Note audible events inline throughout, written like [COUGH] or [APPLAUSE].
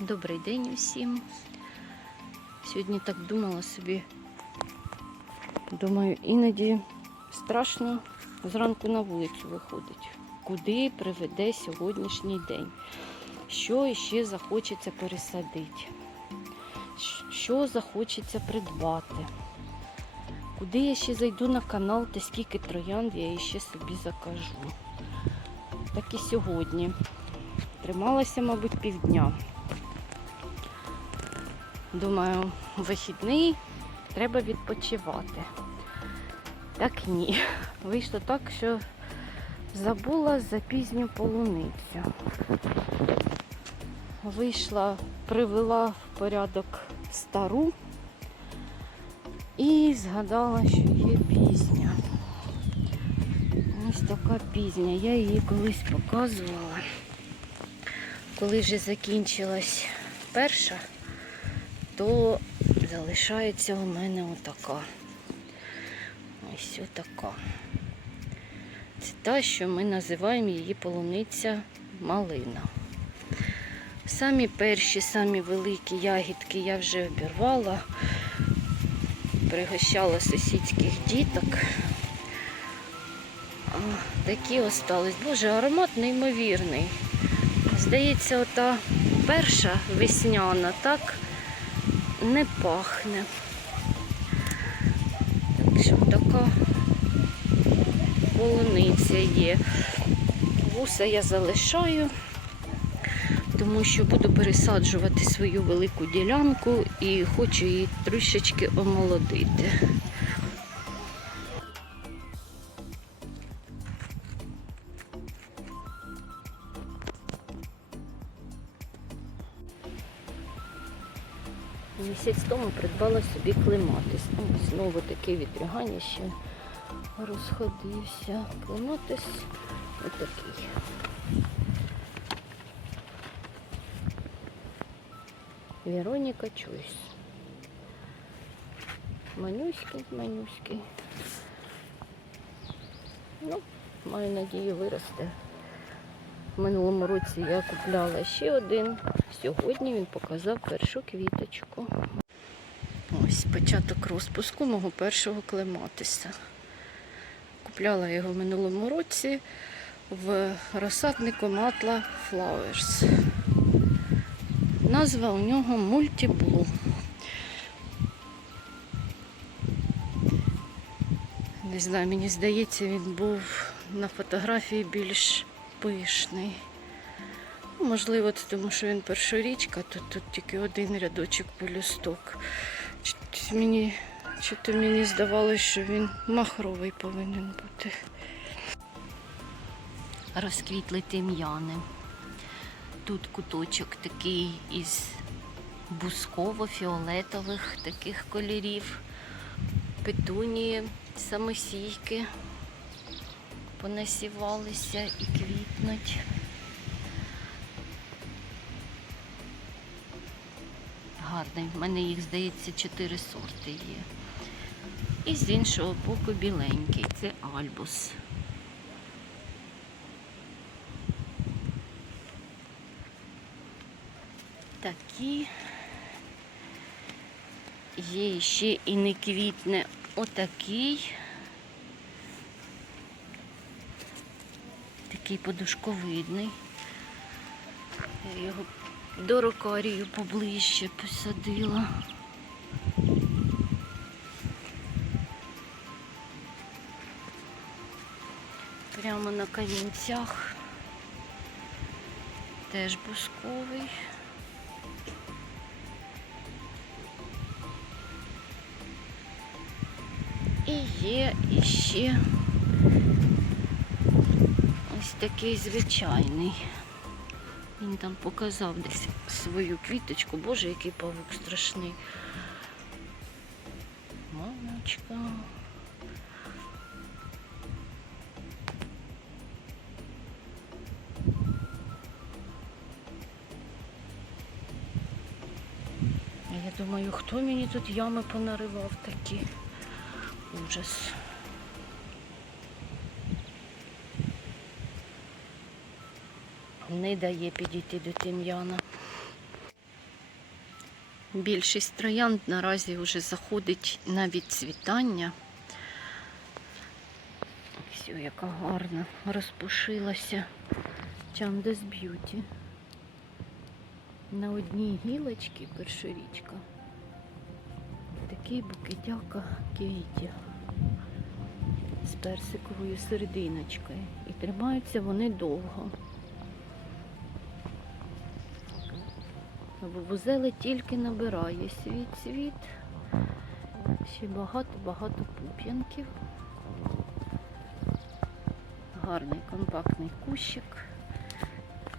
Добрий день усім. Сьогодні так думала собі. Думаю, іноді страшно зранку на вулицю виходить. Куди приведе сьогоднішній день? Що ще захочеться пересадити? Що захочеться придбати? Куди я ще зайду на канал та скільки троянд я ще собі закажу? Так і сьогодні. Трималася, мабуть, півдня. Думаю, вихідний треба відпочивати. Так ні. [LAUGHS] Вийшло так, що забула за пізню полуницю. Вийшла, привела в порядок стару і згадала, що є пізня. Ось така пізня. Я її колись показувала. Коли вже закінчилась перша, то залишається у мене отака. Ось отака. Це та, що ми називаємо її полуниця малина. Самі перші, самі великі ягідки я вже обірвала, пригощала сусідських діток. А, такі остались. Боже, аромат неймовірний. Здається, ота перша весняна так не пахне. Так що така полуниця є. Вуса я залишаю, тому що буду пересаджувати свою велику ділянку і хочу її трішечки омолодити. Місяць тому придбала собі клематис. Ну, Знову таке відрягання ще розходився. Клематис отакий. Вероніка Чойс. Манюський, манюський. Ну, маю надію виросте. Минулому році я купляла ще один. Сьогодні він показав першу квіточку. Ось початок розпуску мого першого клематиса. Купляла його в минулому році в розсаднику Матла Flowers. Назва у нього Multiblue. Не знаю, мені здається, він був на фотографії більш пишний. Ну, Можливо, це тому що він першорічка, то тут тільки один рядочок пелюсток. Чи, мені, чи то мені здавалося, що він махровий повинен бути. Розквітли тим'яни. Тут куточок такий із бусково-фіолетових таких кольорів. Петунії, самосійки понасівалися і квітнуть. Гарний. В мене їх, здається, чотири сорти є. І з іншого боку біленький. Це альбус. Такі. Є ще і не квітне отакий. Такий подушковидний. Я його до рокарію поближче посадила. Прямо на камінцях. Теж бусковий. І є ось такий звичайний. Він там показав десь свою квіточку. Боже, який павук страшний. Мамочка. Я думаю, хто мені тут ями понаривав такі? Ужас. Не дає підійти до тим'яна. Більшість троянд наразі вже заходить на відцвітання. Все, яка гарна розпушилася. Чамдес Б'юті. На одній гілочці першорічка. Такий букетяка квітів з персиковою серединочкою. І тримаються вони довго. Вузели тільки набирає свій цвіт. Ще багато-багато пуп'янків. Гарний компактний кущик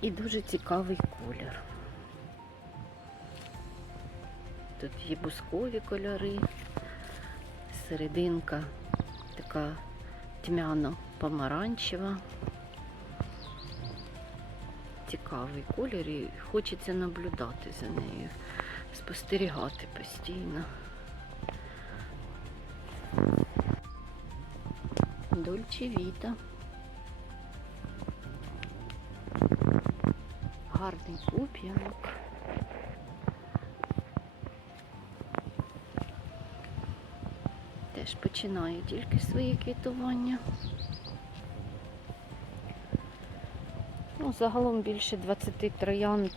і дуже цікавий колір. Тут є бускові кольори, серединка така тьмяно-помаранчева. Цікавий колір і хочеться наблюдати за нею, спостерігати постійно. Дольче Віта. Гарний пуп'янок. Теж починає тільки своє квітування. Загалом більше 20 троянд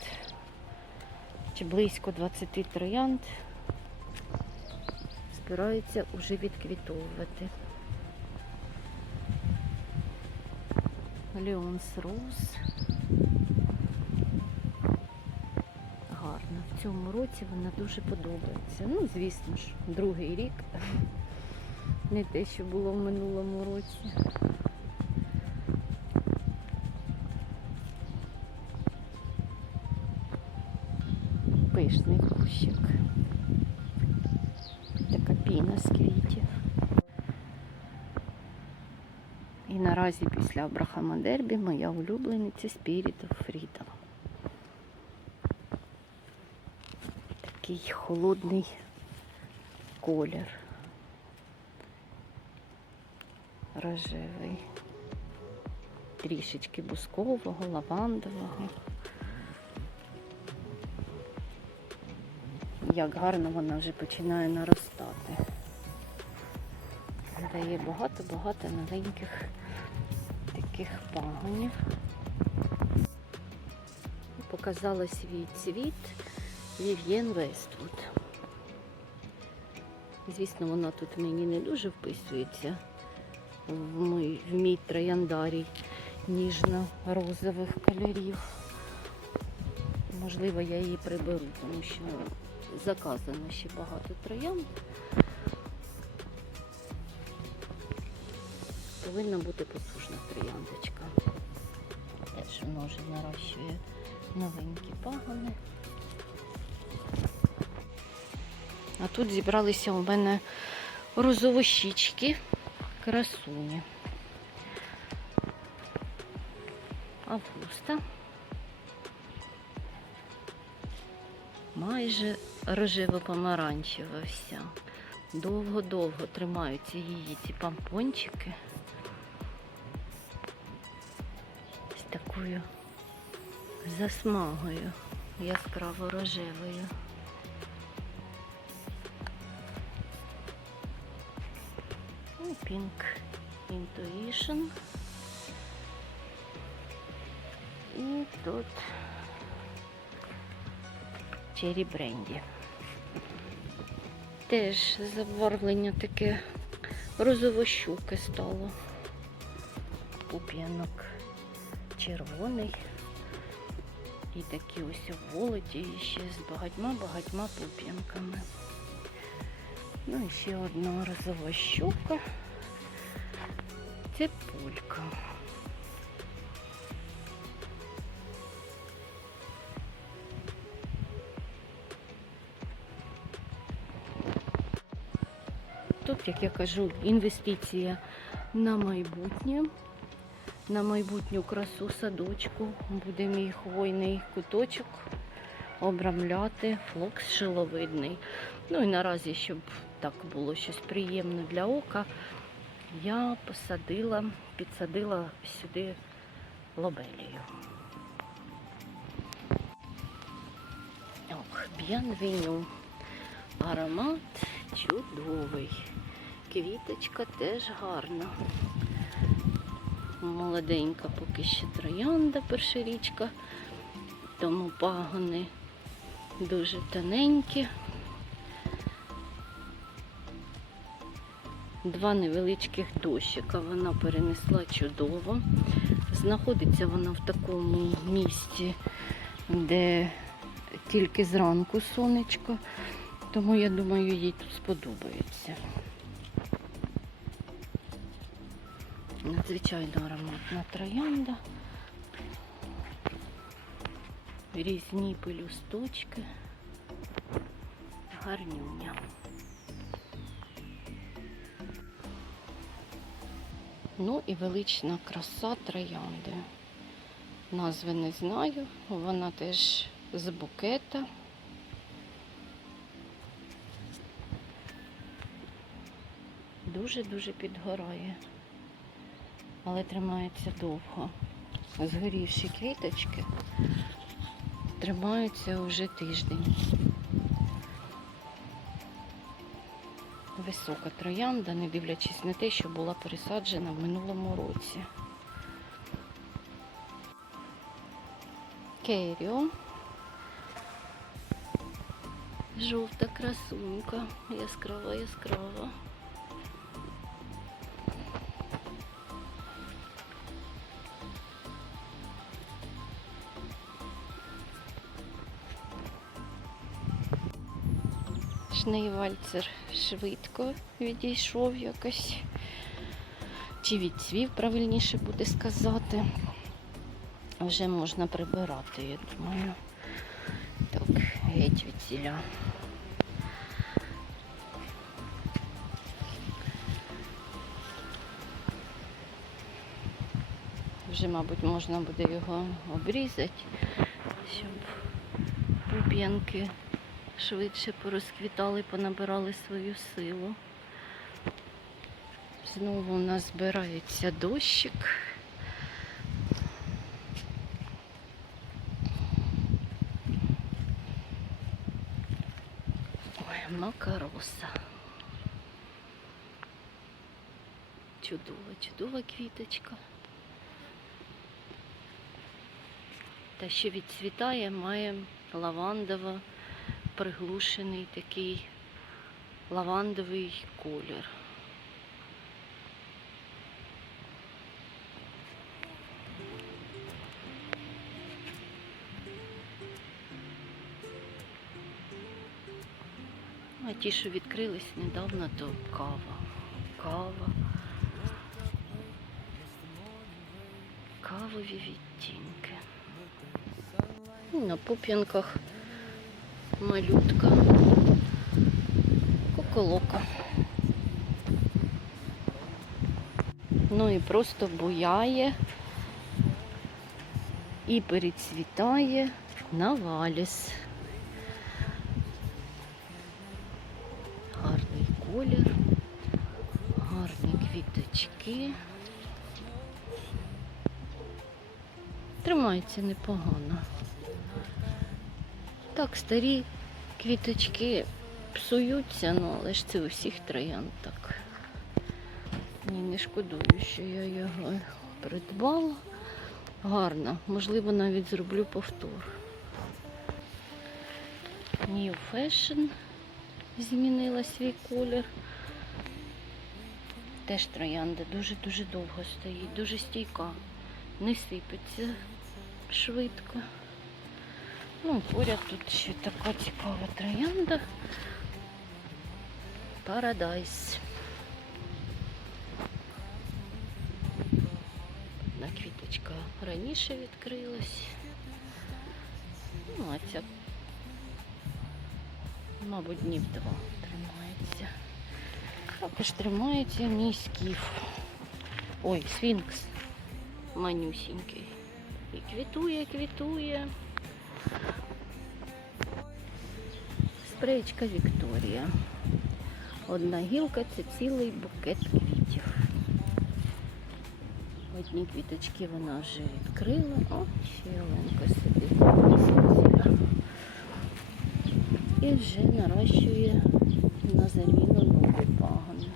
чи близько 20 троянд збираються уже відквітовувати. Леонс Роуз. Гарна. В цьому році вона дуже подобається. Ну, звісно ж, другий рік. [LAUGHS] Не те, що було в минулому році. Кущик. Така піна з квітів. І наразі після Абрахама Дербі моя улюблениця Spirit of Freedom. Такий холодний колір. Рожевий. Трішечки бускового, лавандового. Як гарно вона вже починає наростати. Дає багато-багато маленьких таких пагонів. Показала свій цвіт Вів'єн Вествуд. Звісно, вона тут мені не дуже вписується в мій, в мій трояндарій ніжно-розових кольорів. Можливо, я її приберу, тому що заказано ще багато троянд. Повинна бути послушна трояндочка. Теж воно нарощує новенькі пагони. А тут зібралися у мене розовощічки красуні. Августа. Майже рожево-помаранчева вся. Довго-довго тримаються її ці помпончики. З такою засмагою яскраво рожевою. Ну, Pink Intuition. І тут Cherry Brandy. Теж забарвлення таке розово-щуке стало. Пуп'янок червоний. І такі ось володі ще з багатьма-багатьма пуп'янками. Ну і ще одна розова щука. Це полька. Як я кажу, інвестиція на майбутнє, на майбутню красу садочку. Буде мій хвойний куточок обрамляти, флокс шиловидний. Ну і наразі, щоб так було щось приємне для ока, я посадила, підсадила сюди лобелію. Ох, б'янвеню. Аромат чудовий. Квіточка теж гарна. Молоденька поки ще троянда першорічка, тому пагони дуже тоненькі. Два невеличких дощика вона перенесла чудово. Знаходиться вона в такому місці, де тільки зранку сонечко, тому я думаю, їй тут сподобається. Надзвичайно ароматна троянда. Різні пелюсточки. Гарнюня. Ну і велична краса троянди. Назви не знаю. Вона теж з букета. Дуже-дуже підгорає, але тримається довго. Згорівші квіточки тримаються вже тиждень. Висока троянда, не дивлячись на те, що була пересаджена в минулому році. Керіо. Жовта красунька, яскрава, яскрава. Шнейвальцер швидко відійшов якось. Чи відцвів, правильніше буде сказати. Вже можна прибирати, я думаю. Так, геть від ціля. Вже, мабуть, можна буде його обрізати, щоб пуп'янки швидше порозквітали, понабирали свою силу. Знову у нас збирається дощик. Ой, макароса. Чудова, чудова квіточка. Та що відцвітає, має лавандово приглушений такий лавандовий колір. А ті, що відкрились недавно, то кава. Кава. Кавові відтінки. На пуп'янках малютка. Коколока. Ну і просто буяє і перецвітає наваліс. Гарний колір, гарні квіточки. Тримається непогано. Так, старі квіточки псуються, ну але ж це у всіх троян так. Ні, не шкодую, що я його придбала. Гарно, можливо, навіть зроблю повтор. New Fashion змінила свій колір. Теж троянда дуже-дуже довго стоїть, дуже стійка, не сипеться швидко. Ну, поряд тут ще така цікава троянда. Парадайс. Одна квіточка раніше відкрилась. Ну, а ця, мабуть, днів два тримається. Також тримається мій скіф. Ой, сфінкс манюсінький. І квітує, квітує. Спреєчка Вікторія. Одна гілка це цілий букет квітів. Одні квіточки вона вже відкрила. О, ще Оленка сидить. і вже наращує на заміну нові пагони.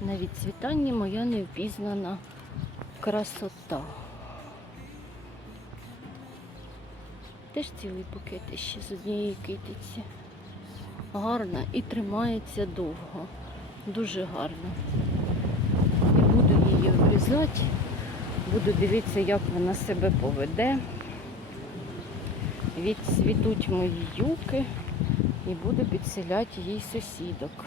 На відцвітанні моя невпізнана красота. Теж цілий букет ще з однієї китиці. Гарна і тримається довго. Дуже гарно. І буду її обрізати. Буду дивитися, як вона себе поведе. Відцвітуть мої юки і буду підселяти їй сусідок.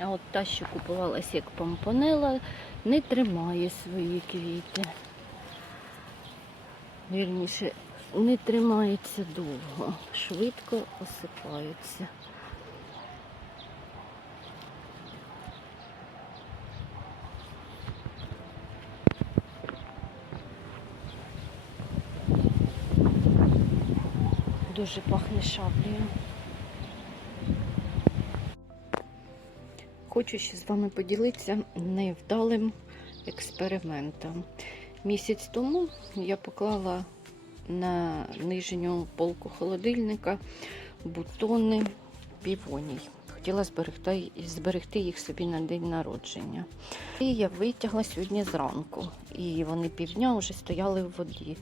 А от та, що купувалась як помпонела, не тримає свої квіти. Вірніше, не тримається довго, швидко осипається. Дуже пахне шаблею. Хочу ще з вами поділитися невдалим експериментом. Місяць тому я поклала на нижню полку холодильника бутони півоній. Хотіла зберегти, зберегти їх собі на день народження. І я витягла сьогодні зранку. І вони півдня вже стояли в воді.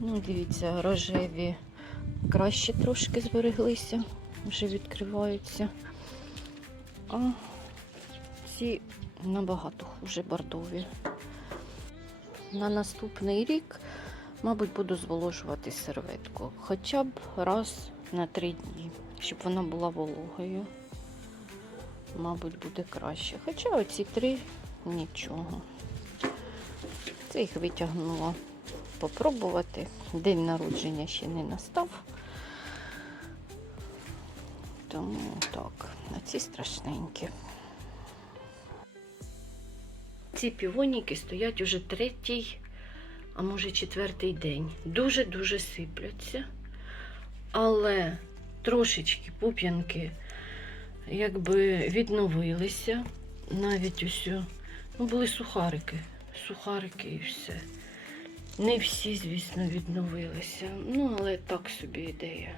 Ну, дивіться, рожеві краще трошки збереглися, вже відкриваються. А ці набагато хуже бордові. На наступний рік, мабуть, буду зволожувати серветку. Хоча б раз на три дні, щоб вона була вологою. Мабуть, буде краще. Хоча оці три нічого. Це їх витягнула попробувати. День народження ще не настав. Тому так, а ці страшненькі. Ці півоніки стоять уже третій, а може четвертий день. Дуже-дуже сипляться. Але трошечки пуп'янки якби відновилися. Навіть усю. Ну, були сухарики. Сухарики і все. Не всі, звісно, відновилися. Ну, але так собі ідея.